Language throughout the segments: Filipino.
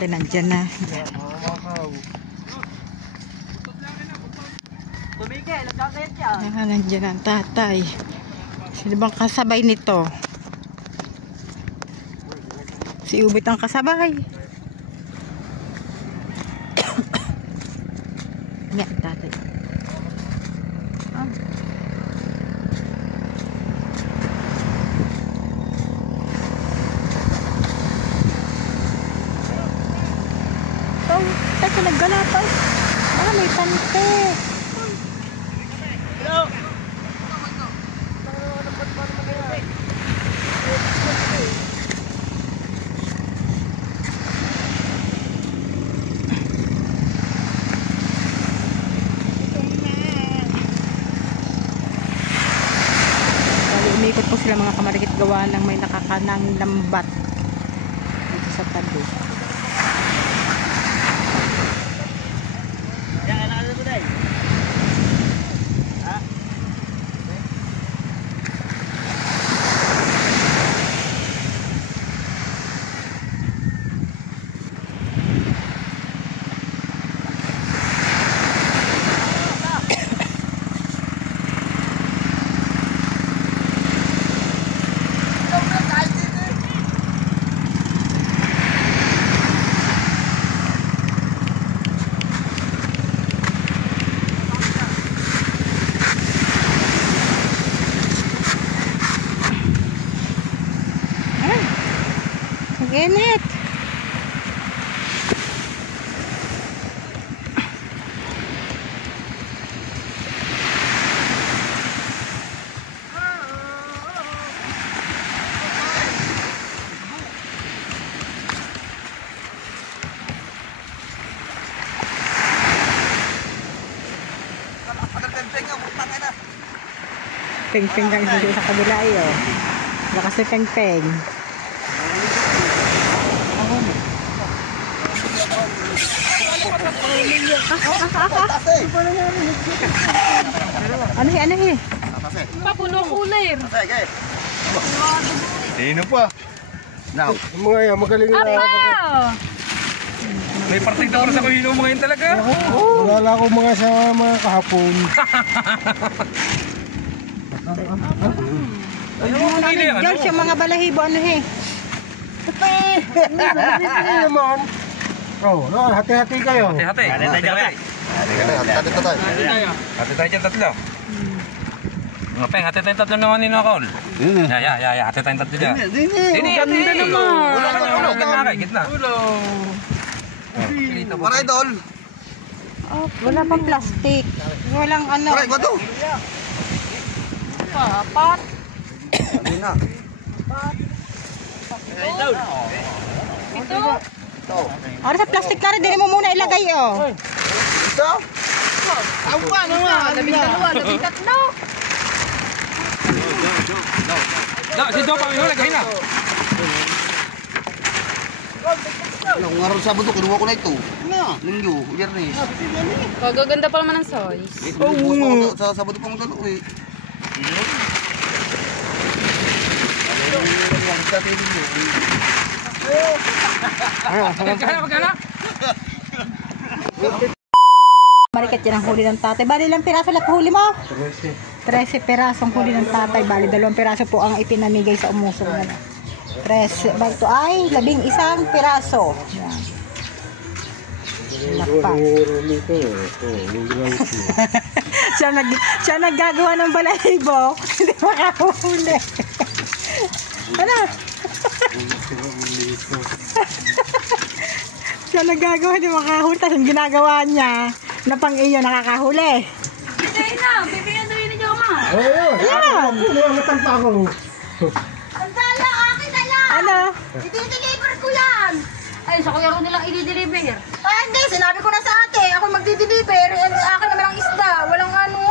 tatay nandyan na. Nandyan ang tatay. Sino bang kasabay nito? Si Ubit ang kasabay. Yan, tatay. Kasi naggalapay. May tante. Umikot po sila mga kamarikit gawa ng may nakakanang lambat dito sa tabi. Init. Peng-peng lang dito sa kabila iyo. Lakas na peng-peng. Ano eh? Papuno ulir. Sino pa? Now, mga yan, magaling na. May partida ko na sa kahino mga yun talaga. Wala ko mga sa mga kahapon. George, yung mga balahibo, ano eh? Naman. Hati-hati kayo. Hati-hati. Hati tayo dyan tatlo. Mga peng, hati tayong tatlo naman ni Nokol. Ya, hati tayong tatlo dyan. Dini, ganda naman. Gitna kay, gitna. Para idol. Wala pang plastic. Walang ano. Para ito. Papat. Sabi na. Ito. Ano sa plastic na rin, din mo muna ilagay oh. Ito? Ang paano nga? 12, 13. Si Joe, pamino, lagay na. Kung araw Sabado, kinuha ko na ito. Linggo, Biyernes. Kagaganda pa naman ng size. Oo. Sa Sabado pa magdalo eh. Magkana? Marikat yan ang huli ng tatay. Bali lang piraso lang huli mo? 13 pirasong huli ng tatay. Bali 2 piraso po ang ipinamigay sa umusong na. 13. Bali ito ay 11 piraso. Yan. Lapat. siya naggagawa ng balahibo. Hindi makahuli. Ano? Siya naggagawa, hindi makahuli. Tapos yung ginagawa niya na pang iyo nakakahuli. Bigay na! Bibigyan na rin niyo ma! Yan! Matampa ko. Ang dala! Akin na lang! Ano? I-deliver ko yan! Ay, sa kuya ko nilang i-deliver. Ay, hindi. Sinabi ko na sa ate. Ako mag-deliver. Akin naman ang isda. Walang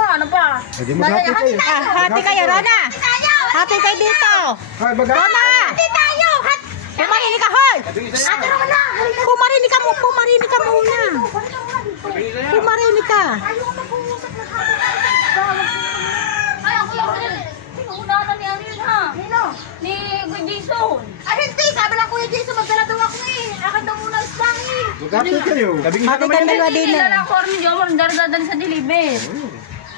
ano pa. Hindi maghati kayo. Hati kayo, Rona. Hati kayo dito. Ay, maghati. Rona! Hati tayo! Pumarinig ka, hoy! Ate Rona! Pumarinig ka muna. Pumarinig ka. Ay, ang kuya ko nilang pinuunahan ni ano yun ha? Ni Kuya Jason. Ay, hindi. Sabi lang Kuya Jason, magdala daw ako eh. Akin daw muna isda Magkapit kayo. Hati ka dalawa din eh. Dala ko rin yung Jomar, dala sa deliver.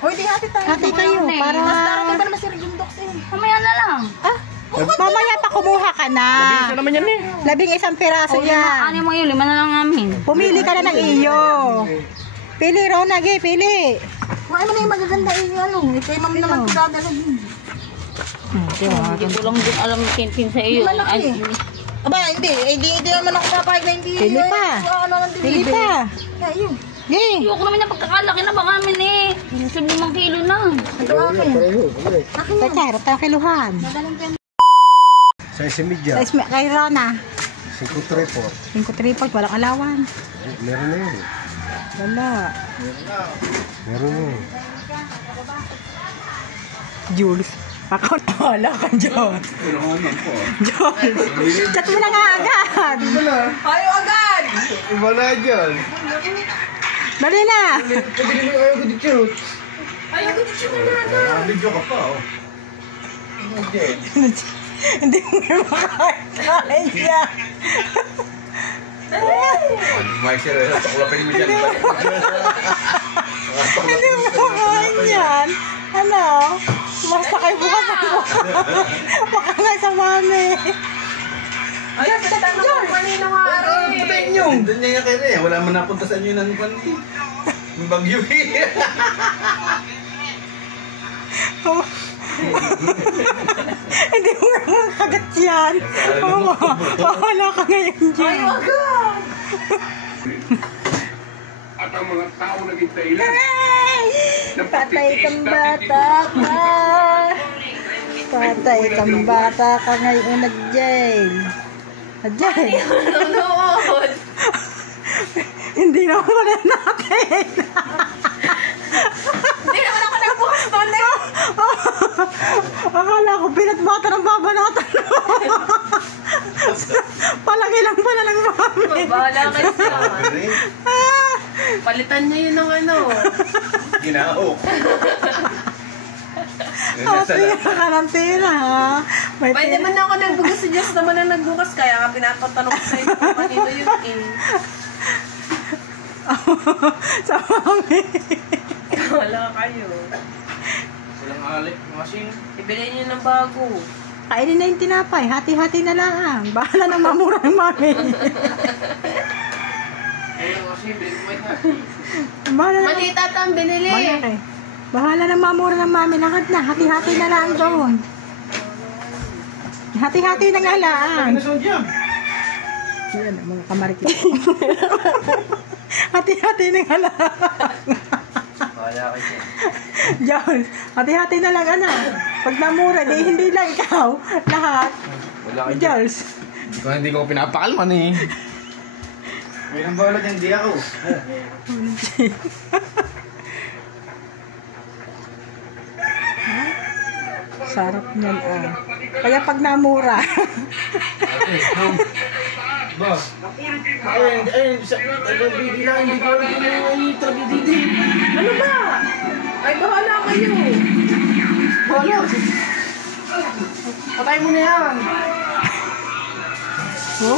Hoy, di hati tayo. Hati kayo, para... Mas dara ko ba naman si Regundok eh. Mamaya na lang. Ah, mamaya pa kumuha ka na. Isa naman yan eh. 11 piraso Ano yan. mo yun, 5 na lang namin. Pumili ka na ng iyo. Pili, Ronag eh, pili. Kuha mo na yung magaganda iyo, ano. Ikaw yung naman dadala din. Hindi ko lang din alam kintin sa iyo. Aba, hindi naman ako papayag na hindi. Pili pa. Pili pa. Ayun. Yay. Ayoko naman yung pagkakalaki na baka amin eh. 5 kilo na. Ito akin. Teka, harap tayo kiluhan. Sa isimidya. Kay Rona. 5-3-4. 5-3 walang alawan. Meron na yun. Wala. Meron na yun. Jules. Ako wala ka, Jules. Jules. Chat mo na nga agad. Ayaw agad! Iba na dyan. Dali na. Pagdili mo kayo good cute. Ayaw ko dito na. Video ka pa oh. Hindi mo na makakaya. May sila, takulapin mo dyan. Hindi mo makakaya. Ano? Basta kayo bukas ang bukas. Baka nga sa mami. Ayaw sa tanong ko kanina nga rin. Patayin nyo. Doon niya kayo eh. Wala man napunta sa inyo ng panty. Yung bagyo eh. Hindi mo nga makakagat yan. Wala ka ngayon dyan. Ayaw agad! At ang mga tao naging dahilan. Patay kang bata ka. Patay kang bata ka ngayon nag-jail. Nag-jail? Nanonood! Hindi na wala natin. Hindi naman ako nagbukas doon eh! Akala ko binat-bata ng babanatan. Palagi lang pala ng mami. Bahala kayo siya. Palitan niya yun ng ano. Ginaok. Tira ka ng tira, ha? May Pwede tira. man ako nagbukas si Diyos naman ang nagbukas. Kaya nga pinapatanong ko sa inyo kung kanino yun eh. Sa mami. Wala kayo. Walang alik. Masing. Ibili niyo ng bago. Kainin na yung tinapay. Hati-hati na lang. Bahala ng mamura ng mami. Bahala na. Maliit ata ang binili. Malaki. Bahala ng mamura ng mami. Lahat na. Hati-hati na lang doon. Hati-hati na nga lang. Yan ang mga kamarikit. Hati-hati na nga lang. Kaya kayo. John, hati-hati na lang anak. Pag namura, di hindi lang ikaw. Lahat. Wala kayo. Jules. Hindi ko pinapakalman eh. May nang bala dyan, di ako. Sarap niyan ah. Kaya pag namura. Ba? Ayun, bibilang, hindi ko alam kung ano yung tragedy. Ano ba? Ay, bahala kayo. Wala. Patay mo na yan. Oh?